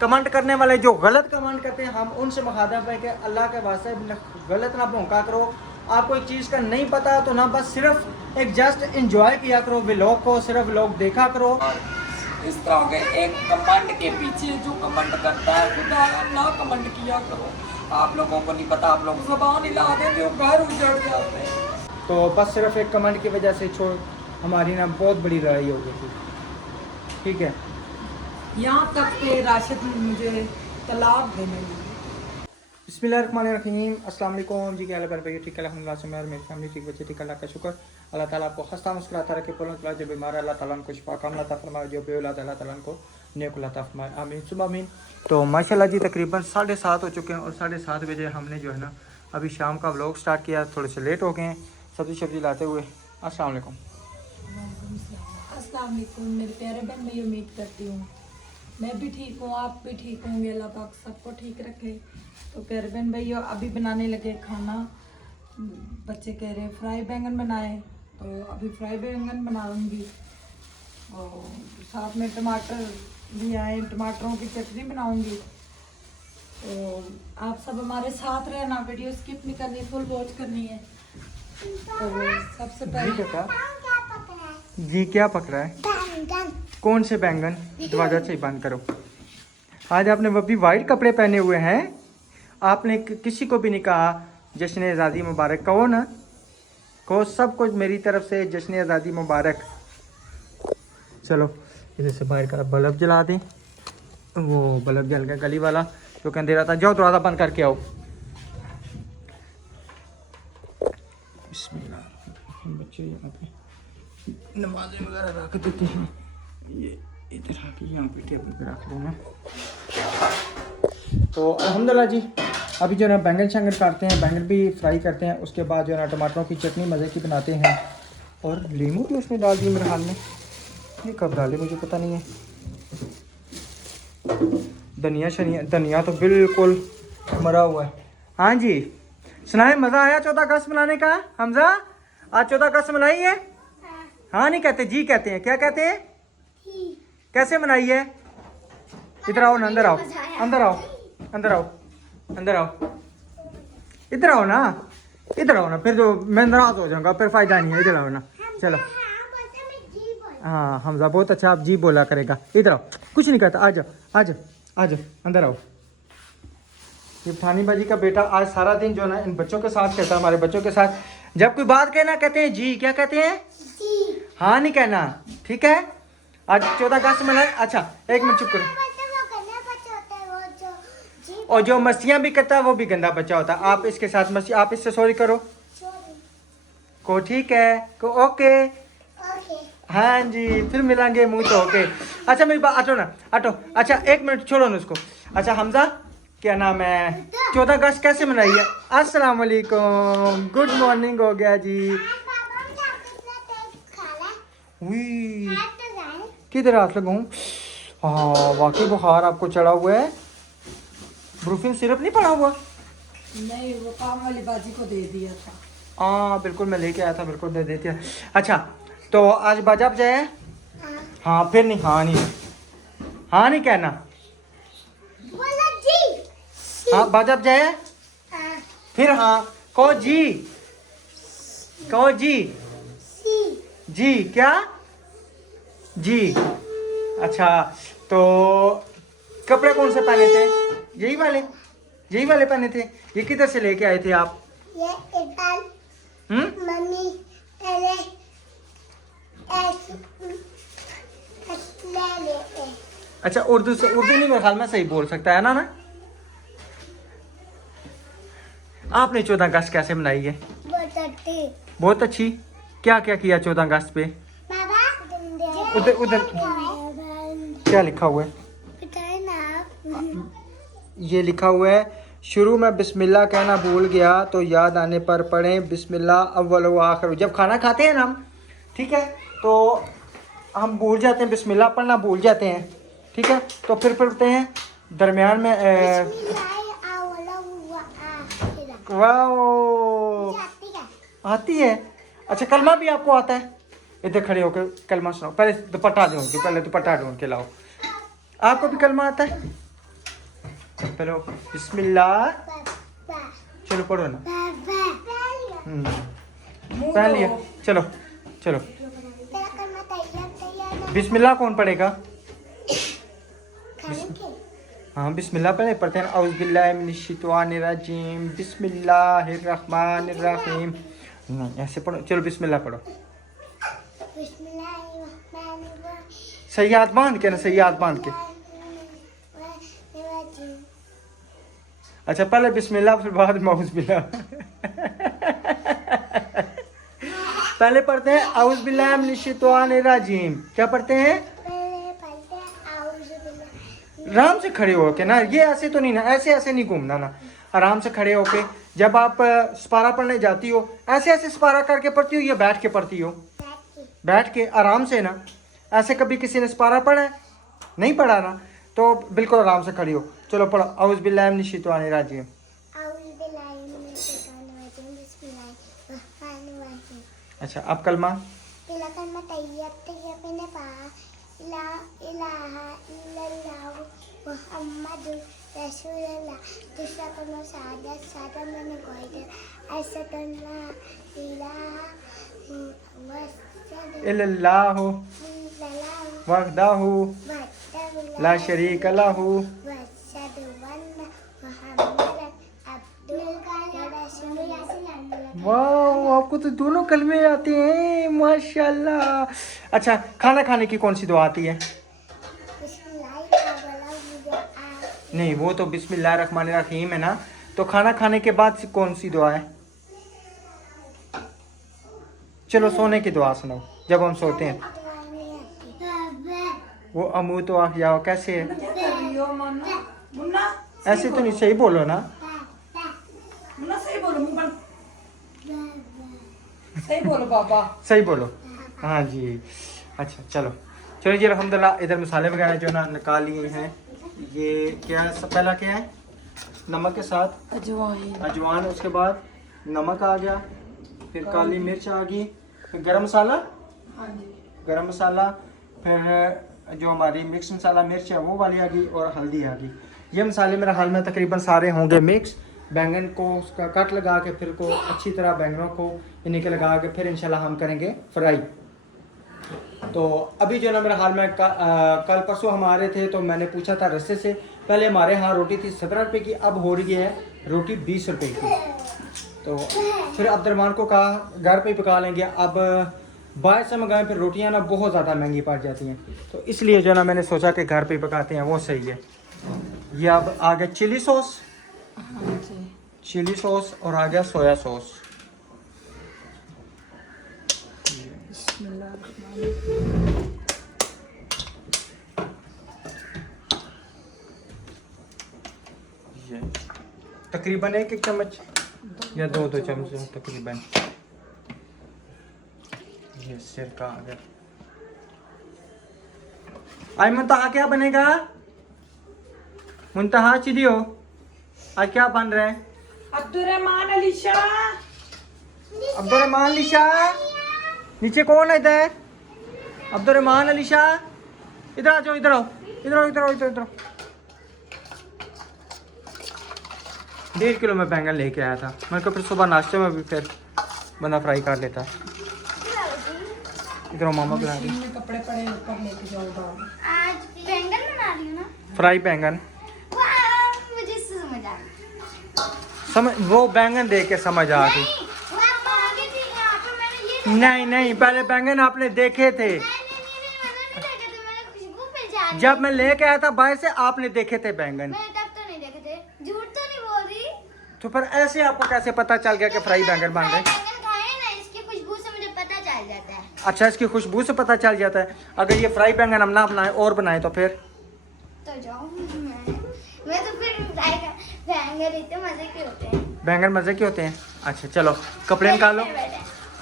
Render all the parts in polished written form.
Comment करने वाले जो गलत कमेंट करते हैं हम उनसे मुखातिब है कि अल्लाह के वास्ते गलत ना भौंका करो। आपको एक चीज़ का नहीं पता तो ना बस सिर्फ एक जस्ट इंजॉय किया करो व्लॉग को, सिर्फ व्लॉग देखा करो। इस तरह के एक कमेंट के पीछे जो कमेंट करता है खुदा ना कमेंट किया करो। आप लोगों को नहीं पता, आप लोग ज़बान हिला देते हो, घर उजड़ जाते हैं। तो बस सिर्फ एक कमेंट की वजह से छोड़ हमारी ना बहुत बड़ी लड़ाई हो गई थी, ठीक है। यहाँ तक के राशिद मुझे तलाक देने लगे। बिस्मिल्लाहिर्रहमानिर्रहीम, अस्सलाम वालेकुम जी। क्या हाल है भाई? ठीक है अल्हम्दुलिल्लाह से मैं और मेरी फैमिली ठीक, बच्चे ठीक, अल्लाह का शुक्र। अल्लाह ताला आपको हंसता मुस्कुराता रखे, पुलन जो बीमार है अल्लाह ताला उनको शिफा कामना अता फरमाए, जो बेऔलाद अल्लाह ताला उनको नेक अता फरमाए, आमीन सुम्मा आमीन। तो माशाल्लाह जी तकरीबन 7:30 हो चुके हैं और 7:30 बजे हमने जो है ना अभी शाम का व्लॉग स्टार्ट किया। थोड़े से लेट हो गए हैं सब्ज़ी लाते हुए। अस्सलाम वालेकुम। अस्सलाम वालेकुम मेरे प्यारे बहन, मैं उम्मीद करती हूँ मैं भी ठीक हूँ, आप भी ठीक होंगे, अल्लाह पाक सबको ठीक रखे। तो प्यारे बहन भैया अभी बनाने लगे खाना। बच्चे कह रहे फ्राई बैंगन बनाए, तो अभी फ्राई बैंगन बनाऊंगी और साथ में टमाटर भी आए, टमाटरों की चटनी बनाऊंगी। तो आप सब हमारे साथ रहना, वीडियो स्किप नहीं करनी, फुल वॉच करनी है। तो सबसे पहले जी क्या पक रहा है? कौन से बैंगन? दरवाजा से ही बंद करो। आज आपने वो भी वाइट कपड़े पहने हुए हैं। आपने किसी को भी नहीं कहा जश्न आज़ादी मुबारक। कहो ना, कहो सब कुछ मेरी तरफ से जश्न आज़ादी मुबारक। चलो इधर से बाहर का बल्ब जला दें। वो बल्ब जल गया गली वाला जो कह दे रहा था, जाओ दरवाज़ा बंद करके आओ। बिस्मिल्लाह। बच्चे यहाँ पे नमाज़ें वगैरह रख देते हैं, ये इधर आके यहाँ पे टेबल पे रख देना। तो अल्हम्दुलिल्लाह जी अभी जो है ना बैंगन शैंगन काटते हैं, बैंगन भी फ्राई करते हैं, उसके बाद जो है ना टमाटरों की चटनी मज़े की बनाते हैं। और लीमू भी उसमें डाल दी मेरे हाल में, ये कब डाले मुझे पता नहीं है। धनिया तो बिल्कुल मरा हुआ है। हाँ जी सुनाए, मज़ा आया 14 अगस्त मनाने का? हमजा आज 14 अगस्त मनाई है? हाँ नहीं कहते, जी कहते हैं। क्या कहते हैं? कैसे मनाई है? इधर आओ ना, अंदर आओ, अंदर आओ, अंदर आओ, अंदर आओ, इधर आओ ना, इधर आओ ना, फिर जो मैं नाराज हो जाऊंगा फिर फायदा नहीं है। इधर आओ ना, चलो। हाँ हमजा बहुत अच्छा आप जी बोला करेगा। इधर आओ, कुछ नहीं कहता, आ जाओ आ जाओ आ जाओ, अंदर आओ। ये थानी बाजी का बेटा आज सारा दिन जो है ना इन बच्चों के साथ कहता है, हमारे बच्चों के साथ। जब कोई बात कहना कहते हैं जी। क्या कहते हैं? जी। हाँ नहीं कहना, ठीक है। आज 14 अगस्त में अच्छा एक मिनट चुप करो। और जो मस्तियाँ भी करता है वो भी गंदा बच्चा होता है। आप इसके साथ मस्ती, आप इससे सॉरी करो को, ठीक है को, ओके हाँ जी, फिर मिलेंगे मुंह तो ओके। अच्छा मेरी बात, हटो ना हटो। अच्छा एक मिनट छोड़ो ना उसको। अच्छा हमजा क्या नाम है, 14 अगस्त कैसे मनाई है? अस्सलाम वालेकुम, गुड मॉर्निंग हो गया जी। किधर हाथ लगाऊं? हाँ वाकई बुखार आपको चढ़ा हुआ है। ब्रूफिन सिरप नहीं पड़ा हुआ? नहीं, वो काम वाली बाजी को दे दिया था। हाँ बिल्कुल मैं लेके आया था, बिल्कुल दे देती है। अच्छा तो आज बाजा जाए? हाँ फिर नहीं, हाँ नहीं, हाँ नहीं कहना। हाँ बाजा जाए फिर, हाँ कहो जी, कहो जी, जी क्या जी। अच्छा तो कपड़े कौन से पहने थे? यही वाले, यही वाले पहने थे। ये किधर से लेके आए थे आप? ये मम्मी पहले अच्छा उर्दू से, उर्दू नहीं मेरे ख्याल में सही बोल सकता है ना। आपने 14 अगस्त कैसे मनाई है? बहुत अच्छी। क्या क्या किया 14 अगस्त पे? उधर उधर क्या लिखा हुआ है? ये लिखा हुआ है शुरू में बिस्मिल्लाह कहना भूल गया तो याद आने पर पढ़ें बिस्मिल्लाह अव्वल व आखिर। जब खाना खाते हैं ना हम, ठीक है, तो हम भूल जाते हैं, बिस्मिल्लाह पढ़ना भूल जाते हैं, ठीक है, तो फिर पढ़ते हैं दरमियान में वाह आती है। अच्छा कलमा भी आपको आता है? इधर खड़े होकर कलमा सुनाओ। पहले दुपट्टा ढूंढ के, पहले दुपट्टा ढूंढ के लाओ। आपको भी कलमा आता है? पढ़ो बिस्मिल्लाह। चलो पढ़ो ना। मुंह पहन लिया। धो। चलो चलो। बिस्मिल्लाह कौन पढ़ेगा? हाँ बिस्मिल्लाह पढ़ते हैं। औज़ु बिल्लाहि मिनश शैतानिर रजीम बिस्मिल्लाहिर रहमानिर रहीम। नहीं ऐसे पढ़ो। चलो बिस्मिल्लाह पढ़ो। सही हाथ बांध के ना, सही हाथ बांध के। अच्छा पहले बिस्मिल्लाह फिर बाद में औज़ु बिल्लाह। पहले पढ़ते हैं औज़ु बिल्लाहि मिनश शैतानिर रजीम। क्या पढ़ते हैं? आराम से खड़े होके ना, ये ऐसे तो नहीं ना, ऐसे ऐसे नहीं घूमना ना, आराम से खड़े होके। जब आप सपारा पढ़ने जाती हो ऐसे ऐसे सपारा करके पढ़ती हो या बैठ के पढ़ती हो? बैठ के आराम से ना। ऐसे कभी किसी ने सपारा पढ़ा है? नहीं पढ़ा ना, तो बिल्कुल आराम से खड़ी हो। चलो पढ़ो औज़ु बिल्लाहि मिनश शैतानिर रजीम। अच्छा अब कलमा। इल्लल्लाहु वहदहु ला शरीका लहु। वाह आपको तो दोनों कलमे आते हैं माशाल्लाह। अच्छा खाना खाने की कौन सी दुआ आती है? नहीं वो तो बिस्मिल्लाहिर रहमानिर रहीम है ना। तो खाना खाने के बाद कौन सी दुआ है? चलो सोने की दुआ सुनाओ जब हम सोते हैं। वो अमू तो आ जाओ कैसे है? ऐसे तो नहीं, सही बोलो ना। सही बोलो, मुंह बंद। सही बोलो बाबा। सही बोलो। हाँ जी। अच्छा चलो चलो जी अल्हम्दुलिल्लाह। इधर मसाले वगैरह जो ना निकाल लिए हैं। ये क्या है? सब पहला क्या है? नमक के साथ अजवाइन, उसके बाद नमक आ गया, फिर काली मिर्च आ गई, फिर गरम मसाला। हाँ जी। गरम मसाला, फिर जो हमारी मिक्स मसाला मिर्च है वो वाली आ गई, और हल्दी आ गई। ये मसाले मेरे हाल में तकरीबन सारे होंगे मिक्स। बैंगन को उसका कट लगा के फिर को अच्छी तरह बैंगनों को इन्हीं के लगा के फिर इंशाल्लाह हम करेंगे फ्राई। तो अभी जो ना मेरे हाल में कल परसों हम आ रहे थे तो मैंने पूछा था रस्ते से। पहले हमारे यहाँ रोटी थी 17 रुपये की, अब हो रही है रोटी 20 रुपये की। तो फिर अब्दुर्रहमान को कहा घर पे ही पका लेंगे। अब बाहर से मंगाएं फिर रोटियां ना बहुत ज़्यादा महंगी पड़ जाती हैं, तो इसलिए जो ना मैंने सोचा कि घर पे ही पकाते हैं, वो सही है। ये अब आ गया चिली सॉस। हाँ जी। चिली सॉस और आ गया सोया सॉस। ये तकरीबन एक चम्मच या दो चम्मच तकरीबन। ये सिरका आ गया। आज मुंतहा क्या बनेगा? मुंतहा चिली हो। आज क्या बन रहा है? अब्दुर्रहमान अली शाह। अब्दुर्रहमान अली शाह नीचे कौन है? इधर अब्दुर्रहमान अली शाह, इधर आ जाओ, इधर आओ, इधर आओ, इधर आओ, इधर आओ। 1.5 किलो में बैंगन लेके आया था। मैं को फिर सुबह नाश्ते में भी फिर बंदा फ्राई कर लेता। इधर आओ, मामा बना रही। में कपड़े पड़े ऊपर लेके जाओ बाहर। आज बैंगन बना रही हूँ ना। फ्राई बैंगन। वाह, मुझे इससे समझ आ गया। समझ, वो बैंगन देख के समझ आ गई। वो आप आगे थी यहाँ पे, मैंने ये नहीं नहीं, पहले बैंगन आपने देखे थे। मैंने देखे थे, मैंने खुशबू पहचानी। जब मैं लेके आया था बाहर से आपने देखे थे बैंगन। मैंने तब तो नहीं देखे थे, झूठ तो नहीं बोल रही। तो फिर ऐसे आपको कैसे पता चल गया कि फ्राई बैंगन बन रहे? बैंगन खाए ना, इसकी खुशबू से मुझे पता चल जाता है। अच्छा, इसकी खुशबू से पता चल जाता है। अगर ये फ्राई बैंगन हम ना बनाए और बनाए तो फिर? तो जाओ, मैं तो फिर बैंगन इतने मजे के होते हैं। बैंगन मज़े के होते हैं। अच्छा चलो कपड़े निकालो,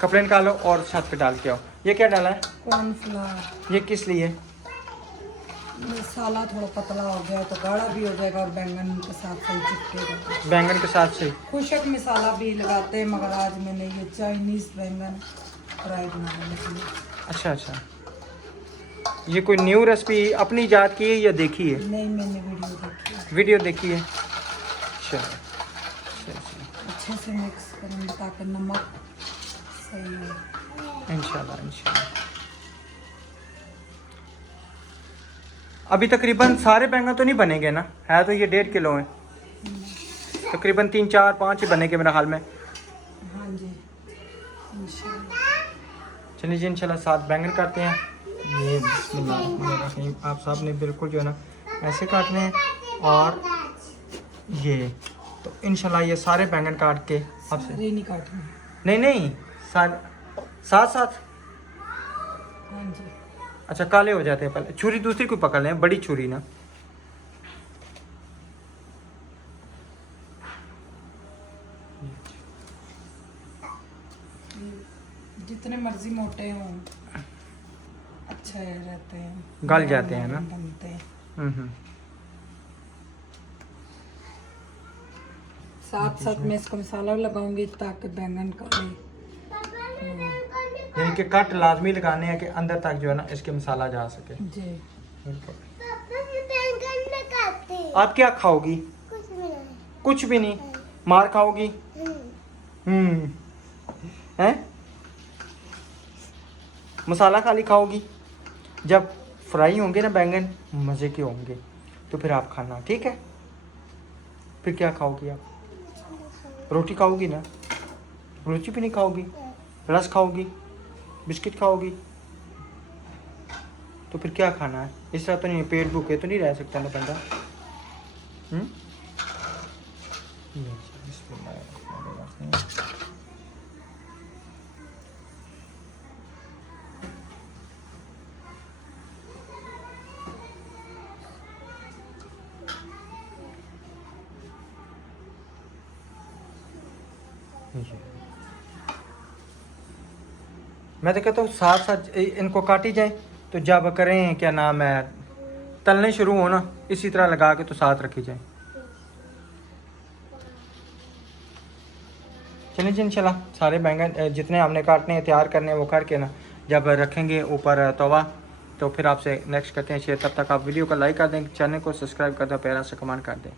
कपड़े निकालो और छत पे डाल के आओ। ये क्या डाला है? कॉर्नफ्लावर। ये किस लिए? मसाला थोड़ा पतला हो गया तो गाढ़ा भी हो जाएगा और बैंगन के साथ सही चिपकेगा। बैंगन के साथ से खुशक मसाला भी लगाते हैं, मगर आज मैंने ये चाइनीज बैंगन फ्राई बनाने के लिए। अच्छा अच्छा, ये कोई न्यू रेसिपी अपनी ईजाद की है या देखी है? नहीं, मैंने वीडियो देखी है। वीडियो देखिए। चलो अच्छे से मिक्स करेंगे ताकि नमक सही हो। इंशाल्लाह इंशाल्लाह। अभी तकरीबन सारे बैंगन तो नहीं बनेंगे ना, है तो ये 1.5 किलो है, तकरीबन 3 4 5 ही बनेंगे मेरे हाल में। हाँ जी इंशाल्लाह। चलिए जी इंशाल्लाह 7 बैंगन काटते हैं। ये बिस्मिल्लाहिर्रहमानिर्रहीम, आप साहब ने बिल्कुल जो है ना ऐसे काटने हैं, और ये तो इंशाल्लाह ये सारे बैंगन काट के आपसे, सारे नहीं काटने। नहीं नहीं साथ साथ। हाँ जी अच्छा काले हो जाते हैं, पहले छुरी दूसरी कोई पकड़ लें, बड़ी छुरी ना। जितने मर्जी मोटे हों अच्छे रहते हैं, गल जाते हैं ना। बनते हैं। हम्म। साथ साथ मैं इसको मसाला लगाऊंगी ताकि बैंगन का भी यानी कि कट लाजमी लगाने हैं कि अंदर तक जो है ना इसके मसाला जा सके। जी। बिल्कुल। पापा मैं बैंगन में काटती हूँ। आप क्या खाओगी? कुछ भी नहीं। कुछ भी नहीं, मार खाओगी? हम्म। हैं? मसाला खाली खाओगी? जब फ्राई होंगे ना बैंगन मज़े के होंगे तो फिर आप खाना, ठीक है? फिर क्या खाओगी आप? रोटी खाओगी ना? रोटी भी नहीं खाओगी? रस खाओगी? बिस्किट खाओगी? तो फिर क्या खाना है? इस तरह तो नहीं, पेट भूखे तो नहीं रह सकता ना बंदा। मैं तो कहता हूँ साथ साथ इनको काटी जाए, तो जब करें क्या नाम है तलने शुरू हो ना इसी तरह लगा के तो साथ रखी जाए। चलिए जी इंशाल्लाह सारे बैंगन जितने हमने काटने हैं तैयार करने हैं वो करके ना जब रखेंगे ऊपर तवा तो फिर आपसे नेक्स्ट करते हैं शेयर। तब तक आप वीडियो को लाइक कर दें, चैनल को सब्सक्राइब कर दें, प्यारा सा कमेंट कर दें।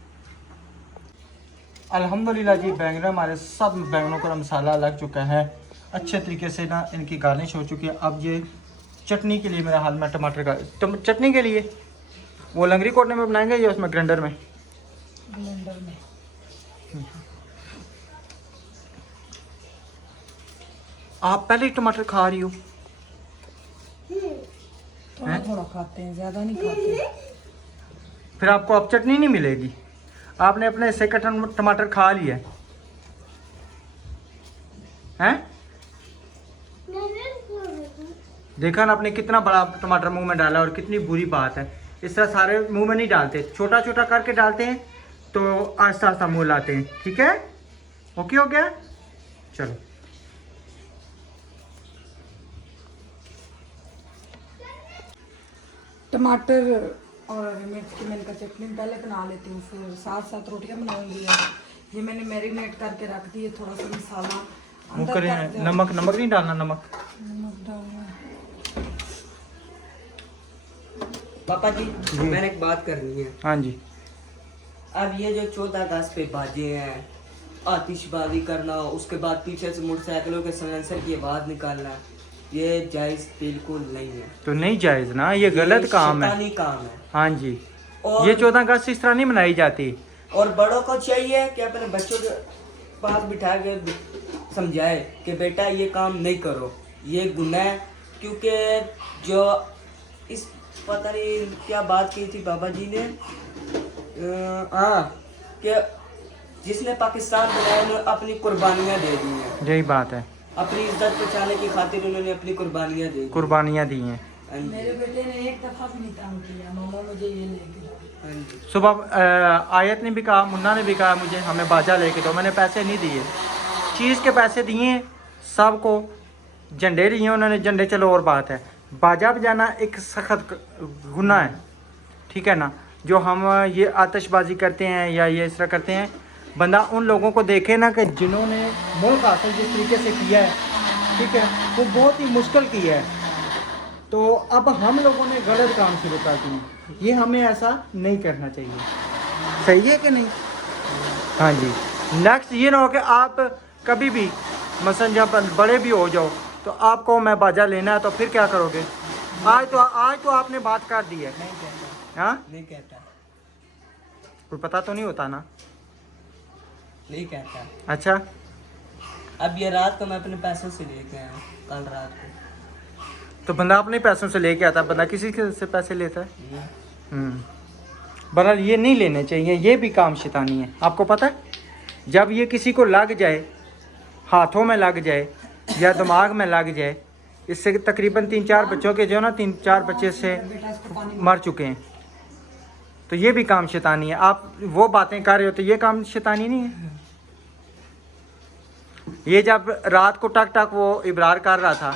अल्हम्दुलिल्लाह जी बैंगन हमारे सब बैंगनों का मसाला लग चुका है, अच्छे तरीके से ना इनकी गार्निश हो चुकी है। अब ये चटनी के लिए मेरा हाल में टमाटर का चटनी के लिए वो लंगरी कोटने में बनाएंगे या उसमें ग्राइंडर में? ब्लेंडर में। आप पहले ही टमाटर खा रही हो? थोड़ा थोड़ा खाते हैं, ज़्यादा नहीं खाते। फिर आपको अब चटनी नहीं मिलेगी, आपने अपने हिस्से का टमाटर खा लिया है। देखा ना आपने कितना बड़ा टमाटर मुंह में डाला, और कितनी बुरी बात है। इस तरह सारे मुंह में नहीं डालते, छोटा छोटा करके डालते हैं तो आस्ता आस्ता मुंह लाते हैं, ठीक है? ओके हो गया? चलो टमाटर और मिर्च की मिलकर चटनी पहले बना लेती हूँ, फिर साथ साथ रोटियाँ बनाऊंगी। ये मैंने मैरिनेट करके रख दी है, थोड़ा सा मसाला मुँह करें। नमक नमक नहीं डालना? नमक डालना। पापा जी मैंने एक बात करनी है। हाँ जी। अब ये जो 14 अगस्त पे बाजे हैं, आतिशबाजी करना, उसके बाद पीछे से मोटरसाइकिलों के साइलेंसर की आवाज निकालना, ये जायज बिल्कुल नहीं है। तो नहीं जायज ना, ये गलत काम है। शैतानी काम है। हाँ जी। और ये 14 अगस्त इस तरह नहीं मनाई जाती। और बड़ों को चाहिए कि अपने बच्चों के पास बिठा के समझाए कि बेटा ये काम नहीं करो, ये गुनाह है। क्योंकि जो इस पता नहीं क्या बात की थी बाबा जी ने, हाँ कि जिसने पाकिस्तान बनाया उन्होंने अपनी कुर्बानियाँ दे दी हैं। यही बात है, अपनी इज्जत बचाने की खातिर उन्होंने अपनी कुर्बानियाँ दे दी। कुर्बानियाँ दी हैं। हाँ जी। मेरे बेटे ने एक दफा भी नहीं तंग किया, मामा मुझे ये लेके दो। हाँ जी। सुबह आयत ने भी कहा, मुन्ना ने भी कहा मुझे हमें बाजा लेके दो, मैंने पैसे नहीं दिए, चीज़ के पैसे दिए सबको, झंडे दिए उन्होंने, झंडे चलो और बात है। बाजा बजाना एक सख्त गुनाह है, ठीक है ना? जो हम ये आतिशबाजी करते हैं या ये इस तरह करते हैं, बंदा उन लोगों को देखे ना कि जिन्होंने मुल्क हासिल जिस तरीके से किया है, ठीक है, वो बहुत ही मुश्किल किया है। तो अब हम लोगों ने गलत काम शुरू कर दिए, ये हमें ऐसा नहीं करना चाहिए। सही है कि नहीं? हाँ जी। नेक्स्ट ये ना हो कि आप कभी भी मसलन जब बड़े भी हो जाओ तो आपको मैं बाजा लेना है तो फिर क्या करोगे? आज तो आपने बात कर दी है। नहीं कहता, हाँ, नहीं कहता, कोई पता तो नहीं होता ना? नहीं कहता। अच्छा, अब ये रात को मैं अपने पैसों से लेके आया हूँ, कल रात को। तो बंदा अपने पैसों से लेके आता है, बंदा किसी के से पैसे लेता है। बहरहाल ये नहीं लेने चाहिए, ये भी काम शैतानी है। आपको पता है जब ये किसी को लग जाए, हाथों में लग जाए या दिमाग में लग जाए, इससे तकरीबन 3-4 बच्चों के जो ना 3-4 बच्चे से मर चुके हैं। तो ये भी काम शैतानी है। आप वो बातें कर रहे हो तो ये काम शैतानी नहीं है? ये जब रात को टक टक वो इबरार कर रहा था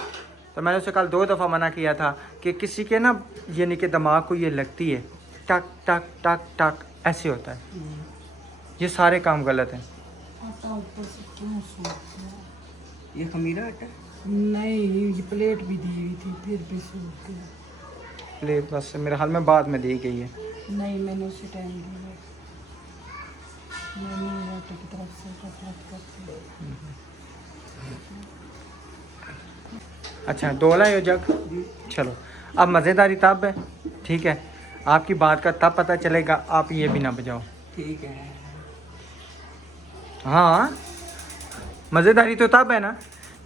तो मैंने उसे कल 2 दफ़ा मना किया था कि किसी के ना यानी कि दिमाग को ये लगती है, टक टक टक टक ऐसे होता है। ये सारे काम गलत हैं। आटा ऊपर से क्यों सूख गया? ये खमीरा आटा नहीं, ये प्लेट भी दी हुई थी फिर भी सूख गया। ले बस मेरे हाल में बाद में दी गई है। नहीं, मैंने उसे टाइम दिया। मैंने आटे की तरफ से कसरत करती। अच्छा, 2 लाए हो जग? चलो, अब मज़ेदारी तब है, ठीक है, आपकी बात का तब पता चलेगा, आप ये भी ना बजाओ। ठीक है। हाँ, मज़ेदारी तो तब है ना,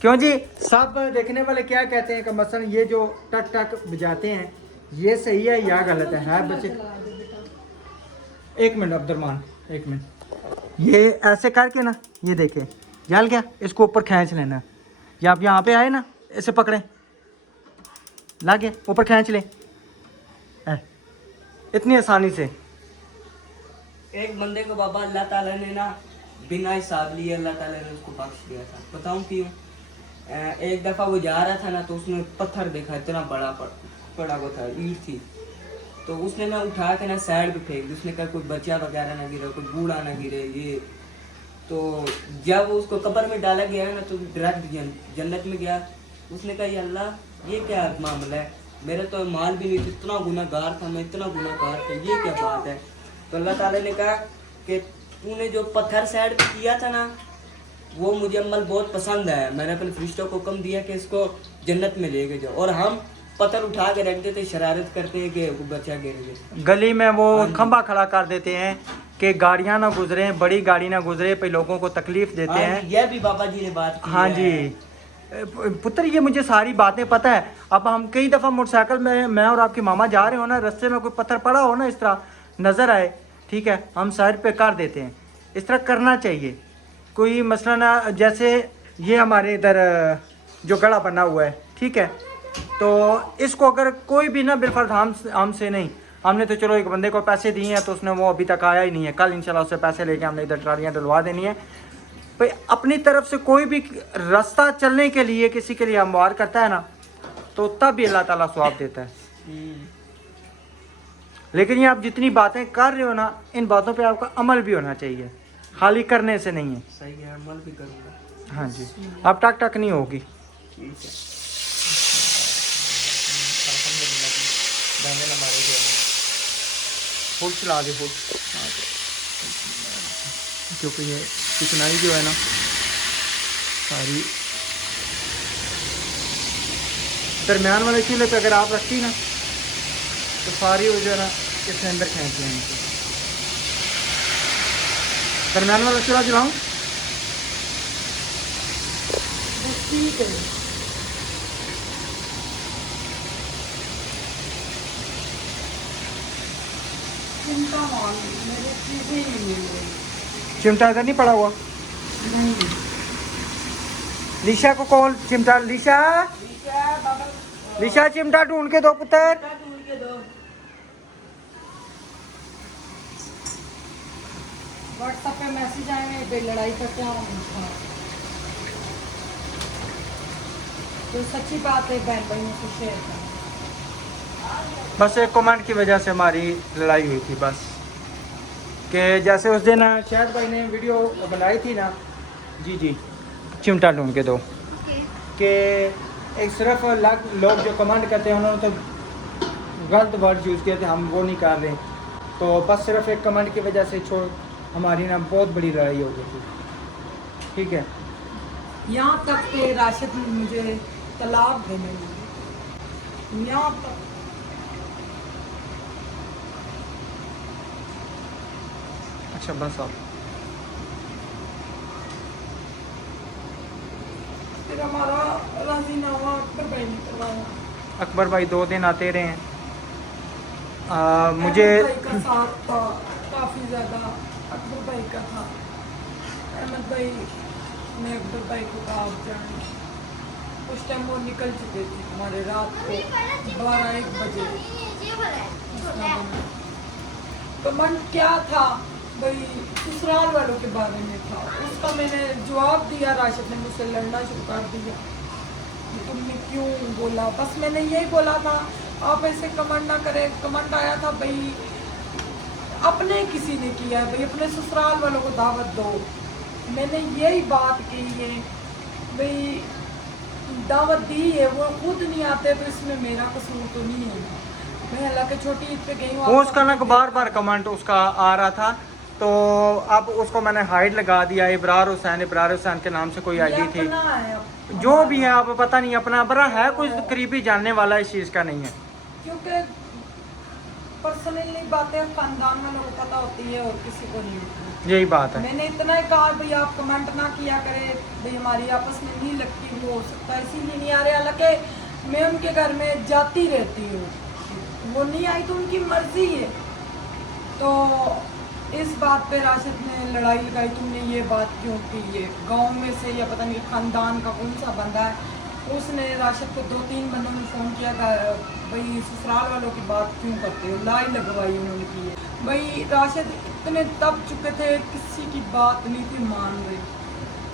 क्यों जी? सब देखने वाले क्या कहते हैं कि मसलन ये जो टक टक बजाते हैं ये सही है या गलत है बच्चे? एक मिनट अब्दुलरमान, एक मिनट। ये ऐसे करके ना, ये देखें, जल गया, इसको ऊपर खींच लेना। या आप यहाँ पे आए ना, इसे पकड़ें, लागे ऊपर खींच लें, इतनी आसानी से। एक बंदे को बाबा अल्लाह ताला ने ना बिना हिसाब लिए अल्लाह ताला ने उसको बख्श दिया था। बताऊं क्यों? एक दफ़ा वो जा रहा था ना तो उसने पत्थर देखा, इतना बड़ा पड़ा हुआ था, ईंट थी। तो उसने ना उठा के ना साइड पे फेंक दी। उसने कहा कोई बच्चा वगैरह ना गिरे, कोई बूढ़ा ना गिरे। ये तो जब उसको कब्र में डाला गया ना तो डायरेक्ट जन्नत में गया। उसने कहा या अल्लाह ये क्या मामला है, मेरा तो माल भी नहीं था, इतना गुनाहगार था मैं, इतना गुनाहगार था, ये क्या बात है? तो अल्लाह ताला ने कहा कि तूने जो पत्थर साइड पे किया था ना वो मुझे अमल बहुत पसंद आया। मैंने अपने फरिश्तों को हुक्म दिया कि इसको जन्नत में लेके जाओ, और हम पत्थर उठा के रख देते, शरारत करते हैं कि बच्चा गिर गया। गली में वो खंबा खड़ा कर देते हैं कि गाड़ियाँ ना गुजरे, बड़ी गाड़ी ना गुजरे, पे लोगों को तकलीफ देते हैं। यह भी बाबा जी ने बात की हाँ है। जी पुत्र, ये मुझे सारी बातें पता है। अब हम कई दफ़ा मोटरसाइकिल में मैं और आपके मामा जा रहे हो ना, रास्ते में कोई पत्थर पड़ा हो ना, इस तरह नज़र आए, ठीक है, हम साइड पे कर देते हैं। इस तरह करना चाहिए। कोई मसलन जैसे ये हमारे इधर जो गड़ा बना हुआ है, ठीक है, तो इसको अगर कोई भी ना बिलफर्ज हमसे नहीं, हमने तो चलो एक बंदे को पैसे दिए हैं तो उसने वो अभी तक आया ही नहीं है, कल इंशाल्लाह उससे पैसे लेके हमने इधर ट्रालियाँ डलवा देनी है। भाई अपनी तरफ से कोई भी रास्ता चलने के लिए किसी के लिए हमवार करता है ना तो तब भी अल्लाह ताला सवाब देता है। लेकिन ये आप जितनी बातें कर रहे हो ना, इन बातों पे आपका अमल भी होना चाहिए, खाली करने से नहीं है। सही है, अमल भी करूँगा। हाँ जी, अब टक टक नहीं होगी। ठीक है। फुल चला दे फुल, क्योंकि ये चिकनाई जो है ना सारी दरमियान वाले चूल्हे पे अगर आप रखती ना तो सारी वो जो है ना इसके अंदर खींच लेंगे। दरमियान वाला चूल्हा जलाऊं? ठीक है। चिंता मान, मेरे चीज़ें ही नहीं मिल रही। चिमटा इधर नहीं पड़ा हुआ? नहीं, लिशा को कॉल, चिमटा, लिशा लिशा चिमटा ढूंढ के दो पुत्र। व्हाट्सएप पे मैसेज आए हैं पे लड़ाई का क्या होना? तो सच्ची बात है, बहन भाइयों से शेयर करना। बस एक कमेंट की वजह से हमारी लड़ाई हुई थी बस, कि जैसे उस दिन शायद भाई ने वीडियो बनाई थी ना, जी जी, चिमटा ढूंढ के दो, कि एक सिर्फ लोग जो कमेंट करते हैं उन्होंने तो गलत वर्ड यूज़ किए थे, हम वो नहीं कर रहे। तो बस सिर्फ एक कमेंट की वजह से छोड़ हमारी ना बहुत बड़ी लड़ाई हो गई थी। ठीक है, यहाँ तक के राशिद ने मुझे तलाक देने लगी, यहाँ तक। अच्छा बस आप फिर हमारा राजीनामा अकबर भाई ने करवाया। अकबर भाई 2 दिन आते रहे हैं। मुझे अहमद भाई का साथ था काफ़ी ज़्यादा, अकबर भाई का था। अहमद भाई ने अकबर भाई को कहा आप जाए, उस टाइम वो निकल चुके थे हमारे रात को 12-1 बजे। कमेंट क्या था भाई, ससुराल वालों के बारे में था, उसका मैंने जवाब दिया। राशिद ने मुझसे लड़ना शुरू कर दिया कि तुमने क्यों बोला। बस मैंने यही बोला था आप ऐसे कमेंट ना करें। कमेंट आया था भाई अपने किसी ने किया है भाई, अपने ससुराल वालों को दावत दो। मैंने यही बात की है भाई, दावत दी है, वो खुद नहीं आते तो इसमें मेरा कसूर तो नहीं है। मैं हालांकि छोटी ईद पे गई हूँ, वो उसका ना बार बार कमेंट उसका आ रहा था, तो अब उसको मैंने हाइड लगा दिया। इब्रार हुसैन के नाम से कोई आईडी थी, जो भी है आप पता नहीं, अपना बड़ा है, कोई करीबी जानने वाला इस चीज़ का नहीं है। क्योंकि पर्सनली बातें खानदान में लोगों को पता होती है और किसी को नहीं होती। यही बात है। मैंने इतना ही कहा भाई आप कमेंट ना किया करें भाई, हमारी आपस में नहीं लगती, वो हो सकता है इसीलिए नहीं आ रहे। हालांकि मैं उनके घर में जाती रहती हूँ, वो नहीं आई तो उनकी मर्जी है। तो इस बात पे राशिद ने लड़ाई लगाई, तुमने ये बात क्यों की, ये गांव में से या पता नहीं खानदान का कौन सा बंदा है। उसने राशिद को 2-3 बंदों ने फ़ोन किया भाई ससुराल वालों की बात क्यों करते हो, लाई लगवाई उन्होंने की है भाई। राशिद इतने दब चुके थे, किसी की बात नहीं थी मान रहे,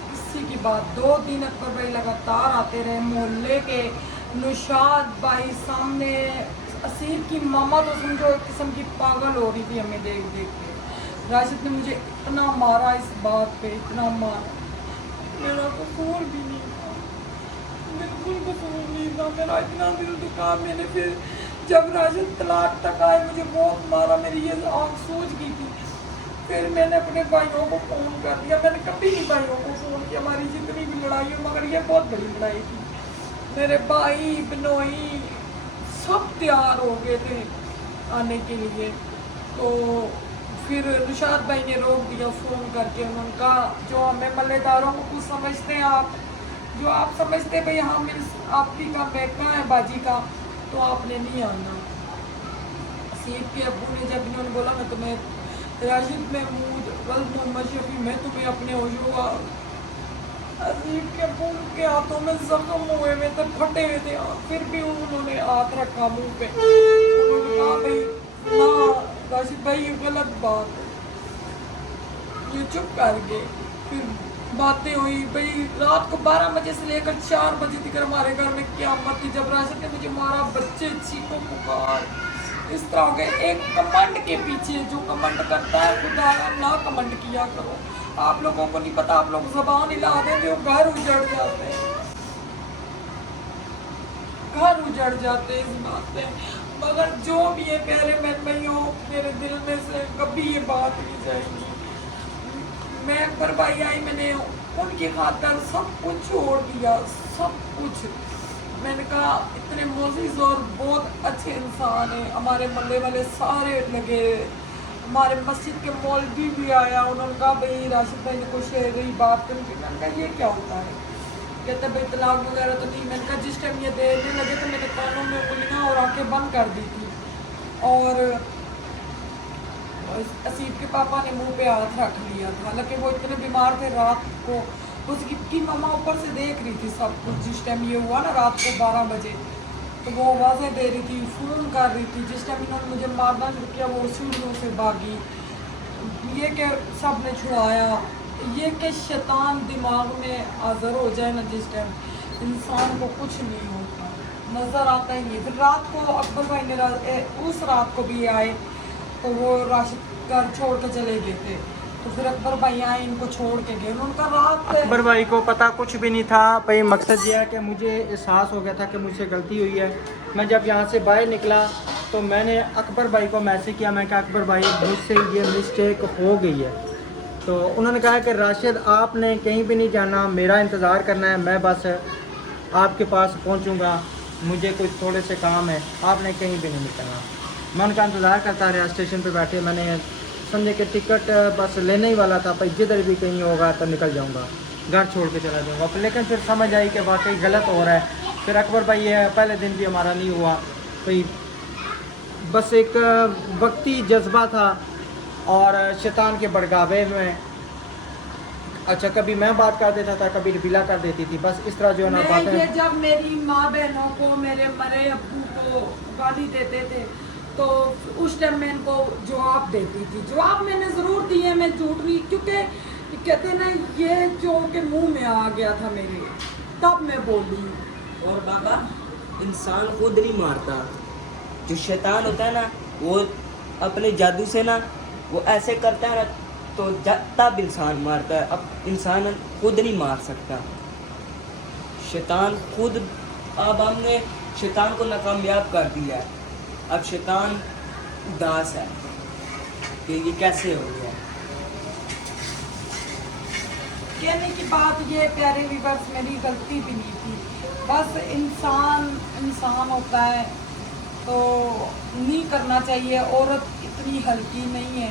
किसी की बात। 2 दिन अकबर भाई लगातार आते रहे मोहल्ले के। नुशाद भाई सामने, असीर की मामा तो समझो एक किस्म की पागल हो रही थी हमें देख देख के। राशिद ने मुझे इतना मारा इस बात पे, इतना मारा, मेरा कसूर भी नहीं था, बिल्कुल कसूर नहीं था, मेरा इतना दिल दुखा। मैंने फिर जब राशिद तलाक तक आए मुझे बहुत मारा, मेरी ये आँख सूज गई थी। फिर मैंने अपने भाइयों को फ़ोन कर दिया, मैंने कभी नहीं भाइयों को फ़ोन किया हमारी जितनी भी लड़ाई हो, मगर ये बहुत बड़ी लड़ाई थी। मेरे भाई बहनोई सब तैयार हो गए थे आने के लिए, तो फिर निशाद भाई ने रोक दिया फ़ोन करके। उन्होंने कहा जो हमें मल्लेदारों को कुछ समझते हैं आप, जो आप समझते भाई हाँ मेरे आपकी का महका है बाजी का, तो आपने नहीं आना। सीप के अब्बू ने जब इन्होंने बोला मैं तुम्हें राशिद महमूद वल्द मोहम्मद शफी मैं तुम्हें अपने होशुआ, अजीब के अब्बू के हाथों में जख्म हुए हुए थे, फटे हुए थे, फिर भी उन्होंने हाथ रखा मुंह पे। उन्होंने कहा भाई ना राशिद भाई ये गलत बात है, ये चुप कर गए। फिर बातें हुई भाई, रात को 12 बजे से लेकर 4 बजे तक हमारे घर में क़यामत थी। जब राशिद ने मुझे मारा, बच्चे चीखो पुकार इस तरह के। एक कमेंट के पीछे जो कमेंट करता है खुदा ना कमेंट किया करो, आप लोगों को नहीं पता, आप लोग ज़बान हिला देते हो, घर उजड़ जाते हैं, घर उजड़ जाते हैं इस बात पे। मगर जो भी है प्यारे महमैयों, मेरे दिल में से कभी ये बात नहीं जाएगी। मैं अकबर भाई आई, मैंने उनकी खातिर सब कुछ छोड़ दिया, सब कुछ। मैंने कहा इतने मोजिज़ और बहुत अच्छे इंसान हैं, हमारे मोहल्ले वाले सारे लगे, हमारे मस्जिद के मौलवी भी आया। उन्होंने कहा भाई राशिद भाई ने कुछ रही बात करी। मैंने कहा ये क्या होता है, कहते भाई तलाक वगैरह तो नहीं। मैंने कहा जिस टाइम ये देने लगे तो मैंने कानों में उंगलियां और आंखें बंद कर दी थी, और असीब के पापा ने मुंह पे हाथ रख लिया था। हालांकि वो इतने बीमार थे, रात को उसकी मामा ऊपर से देख रही थी सब कुछ। जिस टाइम ये हुआ ना रात को 12 बजे, तो वो आवाज़ें दे रही थी, फ़ोन कर रही थी। जिस टाइम इन्होंने मुझे मारना शुरू किया वो सीढ़ियों से भागी। ये कि सब ने छुड़ाया, ये कि शैतान दिमाग में हाज़र हो जाए ना जिस टाइम, इंसान को कुछ नहीं होता, नज़र आता ही नहीं। फिर रात को अकबर भाई ने उस रात को भी आए, तो वो राशिद घर छोड़ के चले गए थे। तो फिर अकबर भाई आए, इनको छोड़ के गए। उनका रात अकबर भाई को पता कुछ भी नहीं था भाई। मकसद ये है कि मुझे एहसास हो गया था कि मुझसे गलती हुई है। मैं जब यहाँ से बाहर निकला तो मैंने अकबर भाई को मैसेज किया, मैं कहा अकबर भाई मुझसे ये मिस्टेक हो गई है। तो उन्होंने कहा कि राशिद आपने कहीं भी नहीं जाना, मेरा इंतज़ार करना है, मैं बस आपके पास पहुंचूंगा, मुझे कुछ थोड़े से काम है, आपने कहीं भी नहीं निकलना। मैं उनका इंतज़ार करता रहा, स्टेशन पे बैठे, मैंने समझे कि टिकट बस लेने ही वाला था, पर जिधर भी कहीं होगा तो निकल जाऊंगा, घर छोड़ के चला जाऊंगा। लेकिन फिर समझ आई कि वाकई गलत हो रहा है। फिर अकबर भाई ये पहले दिन भी हमारा नहीं हुआ, कोई बस एक वक्ती जज्बा था और शैतान के भड़कावे में, अच्छा कभी मैं बात कर देता था, कभी रबीला कर देती थी, बस इस तरह जो है ना मैं ये बातें। जब मेरी माँ बहनों को, मेरे मरे अब्बू को गाली देते थे तो उस टाइम मैं इनको जवाब देती थी। जवाब मैंने ज़रूर दिए, मैं झूठ नहीं, क्योंकि कहते हैं ना ये जो के मुंह में आ गया था मेरे, तब मैं बोली। और बाबा इंसान खुद नहीं मारता, जो शैतान होता है ना वो अपने जादू से ना वो ऐसे करता है ना तो तब इंसान मारता है। अब इंसान खुद नहीं मार सकता, शैतान खुद। अब हमने शैतान को नाकामयाब कर दिया है, अब शैतान उदास है कि ये कैसे हो गया। कहने की बात ये प्यारे व्यूअर्स, मेरी गलती भी नहीं थी, बस इंसान होता है तो नहीं करना चाहिए। औरत इतनी हल्की नहीं है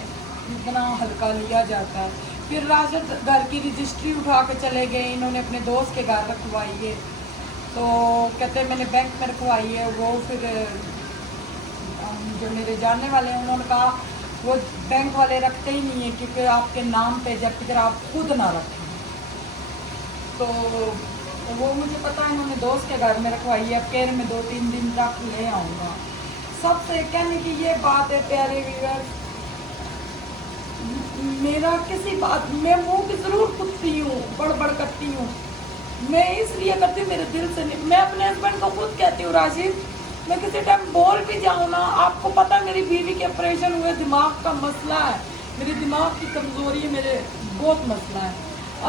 जितना हल्का लिया जाता है। फिर राशिद घर की रजिस्ट्री उठा के चले गए, इन्होंने अपने दोस्त के घर रखवाई है, तो कहते मैंने बैंक में रखवाई है। वो फिर जो मेरे जानने वाले हैं उन्होंने कहा वो बैंक वाले रखते ही नहीं है, क्योंकि आपके नाम पे जब तक आप खुद ना रखें। तो वो मुझे पता है, इन्होंने दोस्त के घर में रखवाई है, अब कह रहे मैं 2-3 दिन तक ले आऊँगा। सबसे कहने की ये बात है प्यारे व्यूअर्स, मेरा किसी बात मैं मुँह की ज़रूर कुत्ती हूँ, बड़बड़ करती हूँ, मैं इसलिए करती हूँ मेरे दिल से नहीं। मैं अपने हस्बैंड को खुद कहती हूँ राशिद, मैं किसी टाइम बोल भी जाऊँ ना, आपको पता है मेरी बीवी के ऑपरेशन हुए, दिमाग का मसला है, मेरी दिमाग की कमज़ोरी है, मेरे बहुत मसला है,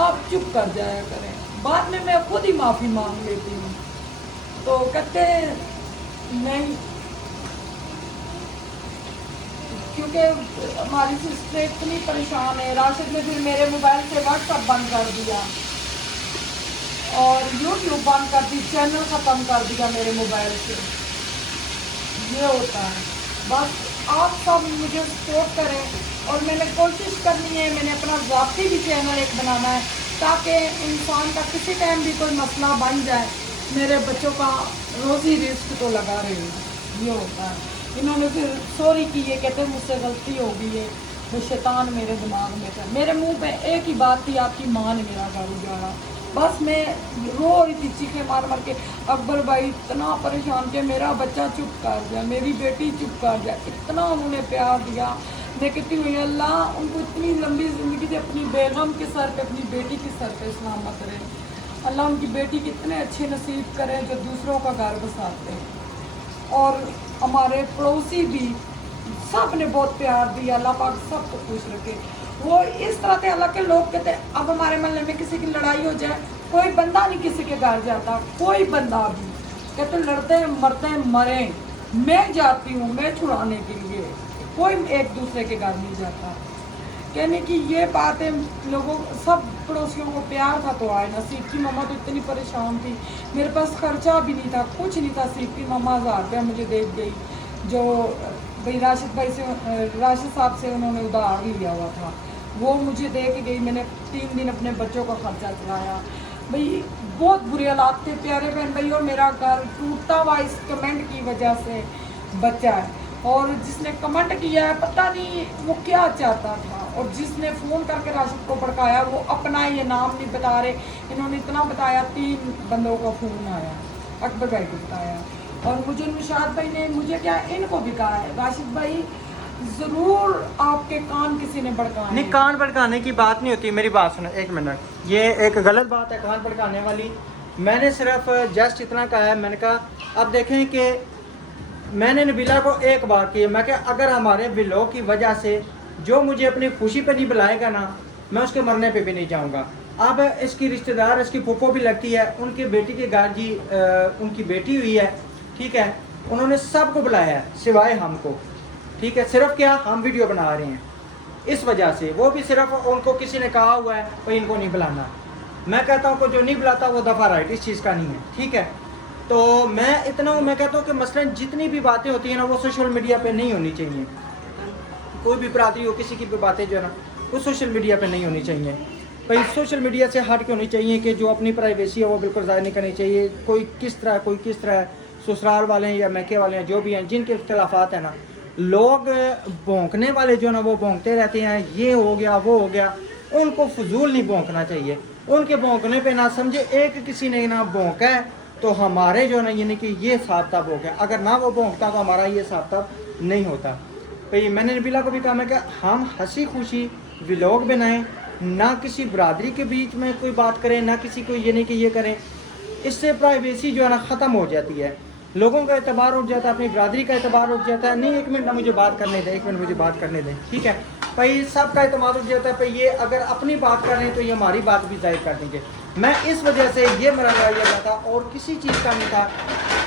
आप चुप कर जाया करें। बाद में मैं खुद ही माफ़ी मांग लेती हूँ। तो कहते नहीं, क्योंकि हमारी सिस्टर इतनी परेशान है। राशिद ने फिर मेरे मोबाइल से व्हाट्सअप बंद कर दिया और यूट्यूब बंद कर दी, चैनल ख़त्म कर दिया मेरे मोबाइल से। ये होता है, बस आप सब मुझे सपोर्ट करें और मैंने कोशिश करनी है, मैंने अपना ज़ाती भी चैनल एक बनाना है ताकि इंसान का किसी टाइम भी कोई मसला बन जाए, मेरे बच्चों का रोज़ी रिस्क तो लगा रही। ये होता है। इन्होंने फिर सॉरी की, ये कहते मुझसे गलती हो गई है, वो शैतान मेरे दिमाग में था। मेरे मुंह पे एक ही बात थी, आपकी माँ ने मेरा घर उजाड़ा। बस मैं रो रही थी चीखें मार मार के, अकबर भाई इतना परेशान किया, मेरा बच्चा चुप कर जाए, मेरी बेटी चुप कर जाए, इतना उन्होंने प्यार दिया। मैं कहती हूँ अल्लाह उनको इतनी लंबी ज़िंदगी दे, अपनी बेगम के सर पे, अपनी बेटी के सर पे सलामत रहे। अल्लाह उनकी बेटी के इतने अच्छे नसीब करें जो दूसरों का घर बसाते हैं। और हमारे पड़ोसी भी सब ने बहुत प्यार दिया, अल्लाह पाक सबको खुश रखे। वो इस तरह के, हालांकि लोग कहते हैं अब हमारे मोहल्ले में किसी की लड़ाई हो जाए, कोई बंदा नहीं किसी के घर जाता, कोई बंदा भी, कहते लड़ते हैं मरते हैं मरे, मैं जाती हूँ मैं छुड़ाने के लिए, कोई एक दूसरे के घर नहीं जाता। कहने की ये बात है, लोगों सब पड़ोसियों को प्यार था तो आए। नसीब की मम्मा तो इतनी परेशान थी, मेरे पास खर्चा भी नहीं था, कुछ नहीं था। सीख की मम्मा 1000 रुपया मुझे दे गई, जो भाई राशिद साहब से उन्होंने उधार लिया हुआ था, वो मुझे दे के गई। मैंने 3 दिन अपने बच्चों का खर्चा चलाया। भाई बहुत बुरे हालात थे प्यारे बहन भाई, और मेरा घर टूटता हुआ इस कमेंट की वजह से बचा है। और जिसने कमेंट किया है पता नहीं वो क्या चाहता था, और जिसने फ़ोन करके राशिद को भड़काया वो अपना ये नाम नहीं बता रहे। इन्होंने इतना बताया, 3 बंदों का फ़ोन आया, अकबर भाई को बताया, और मुझे निशाद भाई ने, मुझे क्या इनको भी कहा है राशिद भाई ज़रूर आपके कान किसी ने भड़काए। नहीं, कान भड़काने की बात नहीं होती, मेरी बात सुनो 1 मिनट, ये एक गलत बात है कान भड़काने वाली। मैंने सिर्फ जस्ट इतना कहा है, मैंने कहा अब देखें कि मैंने नबीला को एक बार किया, मैं क्या अगर हमारे बिलों की वजह से जो मुझे अपनी खुशी पे नहीं बुलाएगा ना, मैं उसके मरने पे भी नहीं जाऊंगा। अब इसकी रिश्तेदार, इसकी फूफो भी लगती है, उनकी बेटी के घर जी उनकी बेटी हुई है, ठीक है, उन्होंने सबको बुलाया है सिवाय हमको, ठीक है। सिर्फ क्या हम वीडियो बना रहे हैं इस वजह से, वो भी सिर्फ उनको किसी ने कहा हुआ है भाई इनको नहीं बुलाना। मैं कहता हूँ को जो नहीं बुलाता वो दफ़ा राइट इस चीज़ का नहीं है, ठीक है। तो मैं इतना हूँ, मैं कहता हूँ कि मसलन जितनी भी बातें होती हैं ना वो सोशल मीडिया पे नहीं होनी चाहिए। कोई भी बरादरी हो, किसी की भी बातें जो है ना वो सोशल मीडिया पे नहीं होनी चाहिए। भाई सोशल मीडिया से हट के होनी चाहिए कि जो अपनी प्राइवेसी है वो बिल्कुल ज़ाहिर नहीं करनी चाहिए। कोई किस तरह है, ससुराल वाले हैं या मैके वाले हैं, जो भी हैं जिनके इख्तलाफात हैं ना, लोग भौंकने वाले जो ना वो भौंकते रहते हैं, ये हो गया वो हो गया, उनको फजूल नहीं भौंकना चाहिए। उनके भौंकने पे ना समझे एक किसी ने ना भौंका है तो हमारे जो ना यानी कि ये हिसाब ताब हो गया, अगर ना वो भौंकता तो हमारा ये हिसाब ताब नहीं होता। भाई मैंने नबीला को भी कहा, मैं कि हम हंसी खुशी व्लॉग बनाएं, ना किसी बरादरी के बीच में कोई बात करें, ना किसी को ये नहीं कि ये करें। इससे प्राइवेसी जो है ना ख़त्म हो जाती है, लोगों का एतबार उठ जाता है, अपनी बरादरी का एतबार उठ जाता है। नहीं 1 मिनट ना मुझे बात करने दें, 1 मिनट मुझे बात करने दें, ठीक है भाई। सबका एतबार उठ जाता है भाई, ये अगर अपनी बात कर रहे हैं तो ये हमारी बात भी जाहिर कर देंगे। मैं इस वजह से ये मेरा रवैया था और किसी चीज़ का नहीं था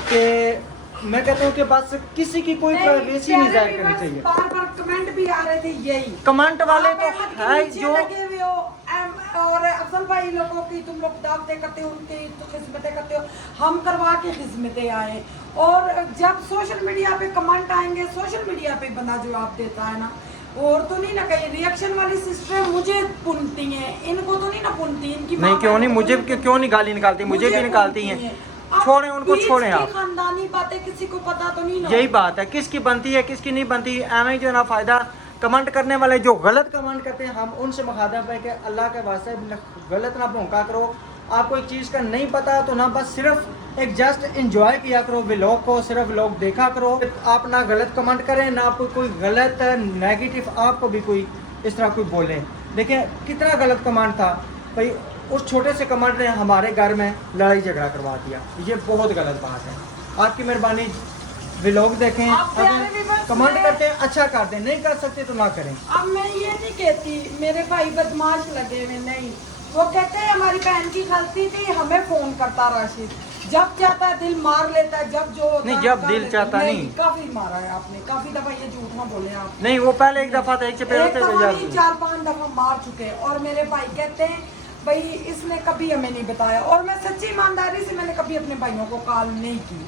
कि मैं कहता हूँ कि बस किसी की कोई प्राइवेसी नहीं जाहिर करनी चाहिए। बार कमेंट भी आ रहे थे यही, कमेंट वाले तो है जो और अफजल भाई लोगों की तुम लोग दावतें करते हो, उनकी तो खिदमतें करते हो, हम करवा के खिदमतें आए। और जब सोशल मीडिया पे कमेंट आएंगे, सोशल मीडिया पे बंदा जवाब देता है ना, और तो नहीं ना कहीं रिएक्शन वाली सिस्टर मुझे पुनती हैं, इनको तो नहीं ना पुनती, इनकी नहीं क्यों नहीं, मुझे क्यों नहीं गाली निकालती, मुझे भी निकालती हैं। छोड़ें उनको, छोड़ें आप। खानदानी बातें किसी को पता तो नहीं ना, यही बात है, किसकी बनती है किसकी नहीं बनती, एवं जो ना फायदा। कमेंट करने वाले जो गलत कमेंट करते हैं हम उनसे मुखातब है कि अल्लाह के वास्ते गलत ना भौंका करो। आपको एक चीज़ का नहीं पता तो ना बस सिर्फ एक जस्ट इंजॉय किया करो व्लॉग को, सिर्फ व्लॉग देखा करो। आप ना गलत कमेंट करें, ना कोई गलत नेगेटिव आपको भी कोई इस तरह कोई बोले। देखिए कितना गलत कमेंट था भाई, उस छोटे से कमेंट ने हमारे घर में लड़ाई झगड़ा करवा दिया। ये बहुत गलत बात है। आपकी मेहरबानी व्लॉग देखें, अगर कमेंट करते हैं अच्छा कर दें, नहीं कर सकते तो ना करें। अब मैं ये नहीं कहती मेरे भाई बदमाश लगे हुए, नहीं, वो कहते हैं हमारी बहन की गलती थी, हमें फोन करता राशिद, जब चाहता है दिल मार लेता है, जब जो नहीं जब दिल चाहता नहीं। काफी मारा है आपने, काफी दफा, ये झूठ ना बोले आप। नहीं वो पहले एक दफा था, एक चपेट एक दफा नहीं 4-5 दफा मार चुके। और मेरे भाई कहते हैं भाई इसने कभी हमें नहीं बताया, और मैं सच्ची ईमानदारी से मैंने कभी अपने भाइयों को कॉल नहीं की।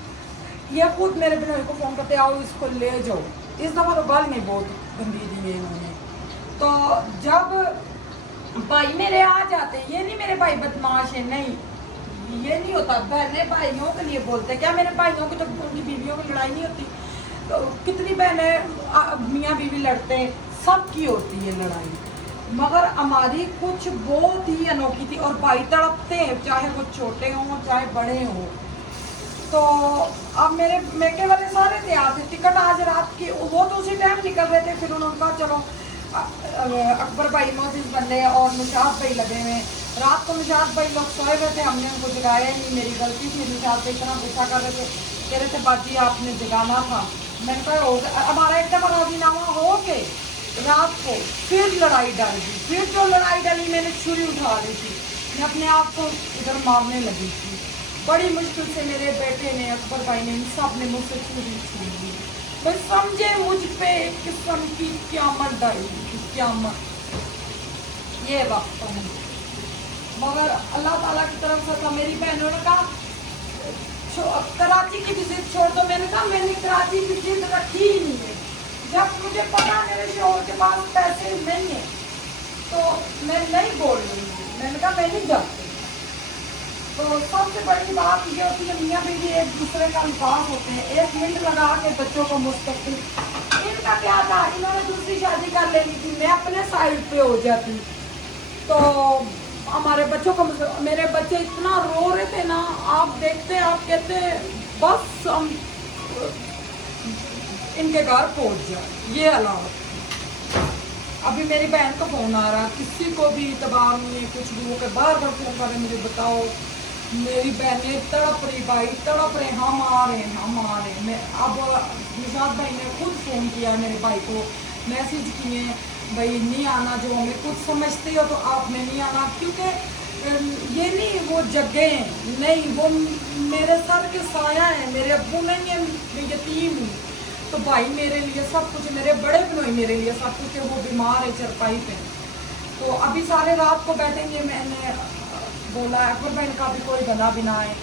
ये खुद मेरे बहनों को फोन करते आओ इसको ले जाओ। इस दफा तो गाल नहीं बहुत गंदी दी है इन्होंने। तो जब भाई मेरे आ जाते हैं, ये नहीं मेरे भाई बदमाश है, नहीं ये नहीं होता। बहनें भाइयों के लिए बोलते हैं, क्या मेरे भाइयों की तो उनकी बीवियों की लड़ाई नहीं होती? तो कितनी बहनें मियाँ बीवी लड़ते हैं, सबकी होती है लड़ाई, मगर हमारी कुछ बहुत ही अनोखी थी। और भाई तड़पते हैं, चाहे वो छोटे हों चाहे बड़े हों। तो अब मेरे मेके वाले सारे तैयार थे, टिकट आज रात की, वो तो उसी टाइम निकल रहे थे। फिर उन्होंने कहा चलो अकबर भाई मोजिज बनने और निशात भाई लगे हुए। रात को निशात भाई लोग सोए हुए थे, हमने उनको जगाया ही नहीं, मेरी गलती थी। निशात भाई इतना गुस्सा कर रहे थे, कह रहे थे बाजी आपने जगाना था। मैंने कहा हो हमारा एक दफा राजीनामा हो के रात को फिर लड़ाई डाल दी। फिर जो लड़ाई डाली, मैंने छुरी उठा ली थी, मैं अपने आप को इधर मारने लगी थी। बड़ी मुश्किल से मेरे बेटे ने, अकबर भाई ने, इन सब ने मुझसे छुरी छीन ली। बस समझे मुझ पे एक किस्म की क़यामत डाली, क़यामत ये वक्त है। मगर अल्लाह ताला की तरफ से था। मेरी बहनों ने कहा कराची की भी जिद छोड़ दो, मैंने कहा मैंने कराची की जिद रखी ही नहीं है। जब मुझे पता मेरे शोहर के पास पैसे नहीं है तो मैं नहीं बोल रही हूँ, मैंने कहा मैं नहीं जाती। तो सबसे बड़ी बात ये होती है मियाँ बीवी एक दूसरे का अल्फाज होते हैं, 1 मिनट लगा के बच्चों को मुस्तकिल। इनका क्या था, इन्होंने दूसरी शादी कर लेनी थी, मैं अपने साइड पे हो जाती। तो हमारे बच्चों को, मेरे बच्चे इतना रो रहे थे ना, आप देखते आप कहते बस हम इनके घर पहुंच जाए, ये हालात। अभी मेरी बहन का फोन आ रहा, किसी को भी इतबार नहीं है कुछ भी, वो बार बार फोन कर रहे, मुझे बताओ। मेरी बहनें तड़प रही, भाई तड़प रहे, हम आ रहे हैं, हम आ रहे हैं। मैं अब निशात भाई ने खुद फ़ोन किया मेरे भाई को, मैसेज किए भाई नहीं आना, जो हमें कुछ समझते हो तो आपने नहीं आना। क्योंकि ये नहीं वो जगह नहीं, वो मेरे सर के साया है, मेरे अब्बू नहीं है, मैं यतीम हूँ। तो भाई मेरे लिए सब कुछ, मेरे बड़े बहनोई मेरे लिए सब कुछ है, वो बीमार है चरपाई पे। तो अभी सारे रात को बैठेंगे, मैंने बोला अकबर बहन का भी कोई बना भी ना आए,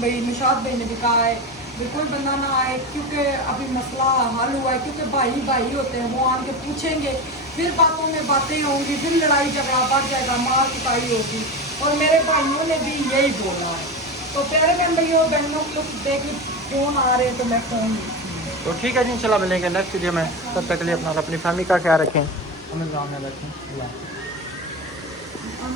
भाई निशात बहन ने भी कहा है भी कोई बंदा ना आए, क्योंकि अभी मसला हल हुआ है, क्योंकि भाई भाई होते हैं, वो आके पूछेंगे, फिर बातों में बातें होंगी, फिर लड़ाई झगड़ा बढ़ जाएगा, मार कुटाई होगी। और मेरे भाइयों ने भी यही बोला है। तो प्यारे बहन भाइयों बहनों को देख फ़ोन आ रहे हैं तो मैं फ़ोन, तो ठीक है जी, इंशाल्लाह मिलेंगे नेक्स्ट वीडियो में। तब तक के लिए अपना और अपनी फैमिली का ख्याल रखें, हमें गाँव में रखें। अल्लाह हाफ़िज़।